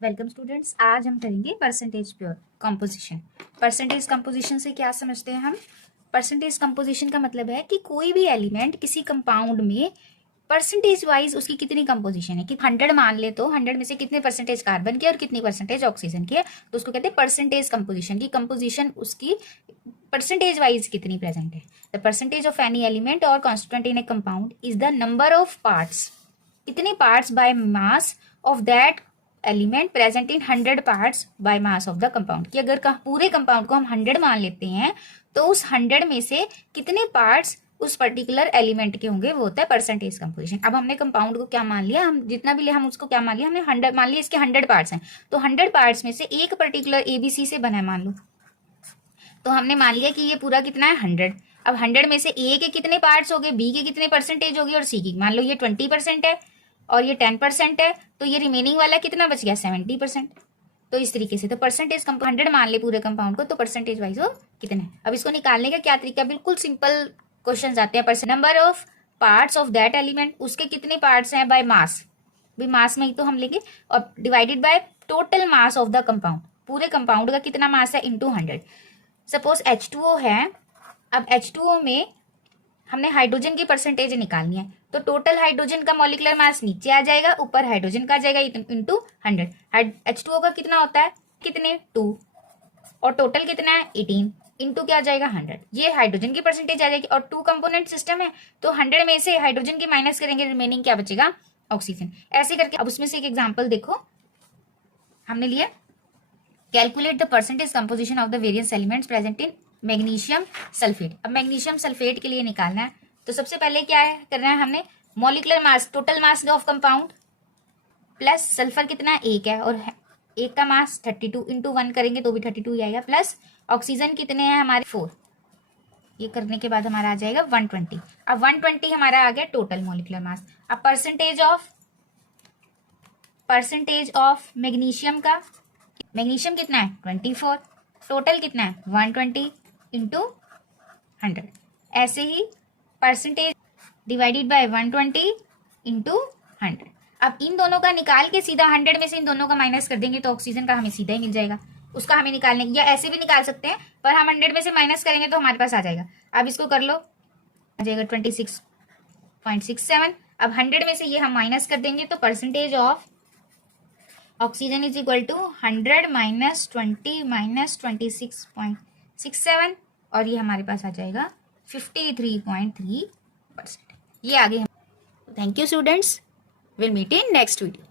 Welcome students. आज हम करेंगे percentage pure composition. Percentage composition से क्या समझते हैं हम? परसेंटेज कंपोजिशन का मतलब है कि कोई भी एलिमेंट किसी कंपाउंड में परसेंटेज वाइज उसकी कितनी कंपोजिशन है। कि 100 मान ले तो 100 में से कितने परसेंटेज कार्बन की और कितनी परसेंटेज ऑक्सीजन की है, तो उसको कहते हैं परसेंटेज कंपोजिशन। की कंपोजिशन उसकी परसेंटेज वाइज कितनी प्रेजेंट है। The percentage of any element or constituent in a compound is the number of parts, कितने parts by mass of that element present in 100 parts by mass of the compound. कि अगर पूरे compound को हम 100 मान लेते हैं तो उस 100 में से कितने पार्ट्स उस पर्टिकुलर एलिमेंट के होंगे, वो होता है परसेंटेज कंपोजिशन। अब हमने कंपाउंड को क्या मान लिया, हम जितना भी ले हम उसको क्या मान लिया, हमने 100 मान लिया, इसके 100 पार्ट्स हैं। तो 100 पार्ट्स में से एक पर्टिकुलर एबीसी से बना है मान लो, तो हमने मान लिया कि ये पूरा कितना है 100। अब 100 में से ए के कितने पार्ट्स हो गए, बी के कितने परसेंटेज होगी और सी की मान लो ये 20% है और ये 10% है, तो ये रिमेनिंग वाला कितना बच गया 70%। तो इस तरीके से तो परसेंटेज 100 मान ले पूरे कंपाउंड को, तो परसेंटेज वाइज वो कितना है। अब इसको निकालने का क्या तरीका, बिल्कुल सिंपल क्वेश्चन आते हैं। Percent number of parts of that element, उसके कितने पार्ट्स हैं बाय मास, भाई मास में ही तो हम लेंगे, और divided by total mass of the compound, पूरे कंपाउंड का कितना मास है इंटू 100। सपोज H2O है, अब H2O में हमने हाइड्रोजन की परसेंटेज निकालनी है, तो टोटल हाइड्रोजन का मॉलिक्यूलर मास नीचे आ जाएगा, ऊपर हाइड्रोजन का आ जाएगा इंटू 100। H2O का कितना होता है, कितने 2, और टोटल कितना है 18 इंटू क्या आ जाएगा 100। ये हाइड्रोजन की परसेंटेज आ जाएगी, और 2 कंपोनेंट सिस्टम है तो 100 में से हाइड्रोजन की माइनस करेंगे, रिमेनिंग क्या बचेगा ऑक्सीजन। ऐसे करके अब उसमें से एक एग्जाम्पल देखो हमने लिया, calculate the percentage composition of the various elements present in magnesium sulphate. अब मैग्नीशियम सल्फेट के लिए निकालना है, तो सबसे पहले क्या है करना है, हमने molecular mass, total mass of compound plus sulphur कितना है 1 है, और एक का मास 32 इंटू 1 करेंगे तो भी 32 ही आएगा, प्लस ऑक्सीजन कितने हैं हमारे 4। ये करने के बाद हमारा आ जाएगा 120। अब 120 हमारा आ गया टोटल मॉलिक्यूलर मास। अब परसेंटेज ऑफ मैग्नीशियम का, मैग्नीशियम कितना है 24, टोटल कितना है 120 इंटू 100। ऐसे ही परसेंटेज डिवाइडेड बाय 120 इंटू 100। अब इन दोनों का निकाल के सीधा 100 में से इन दोनों का माइनस कर देंगे तो ऑक्सीजन का हमें सीधा ही मिल जाएगा। उसका हमें निकालने, या ऐसे भी निकाल सकते हैं, पर हम 100 में से माइनस करेंगे तो हमारे पास आ जाएगा। अब इसको कर लो, आ जाएगा 26.67। अब 100 में से ये हम माइनस कर देंगे तो percentage of oxygen is equal to 100 minus 20 minus 26.67, और ये हमारे पास आ जाएगा 53.3%। ये आगे। Thank you students, will meet in next video.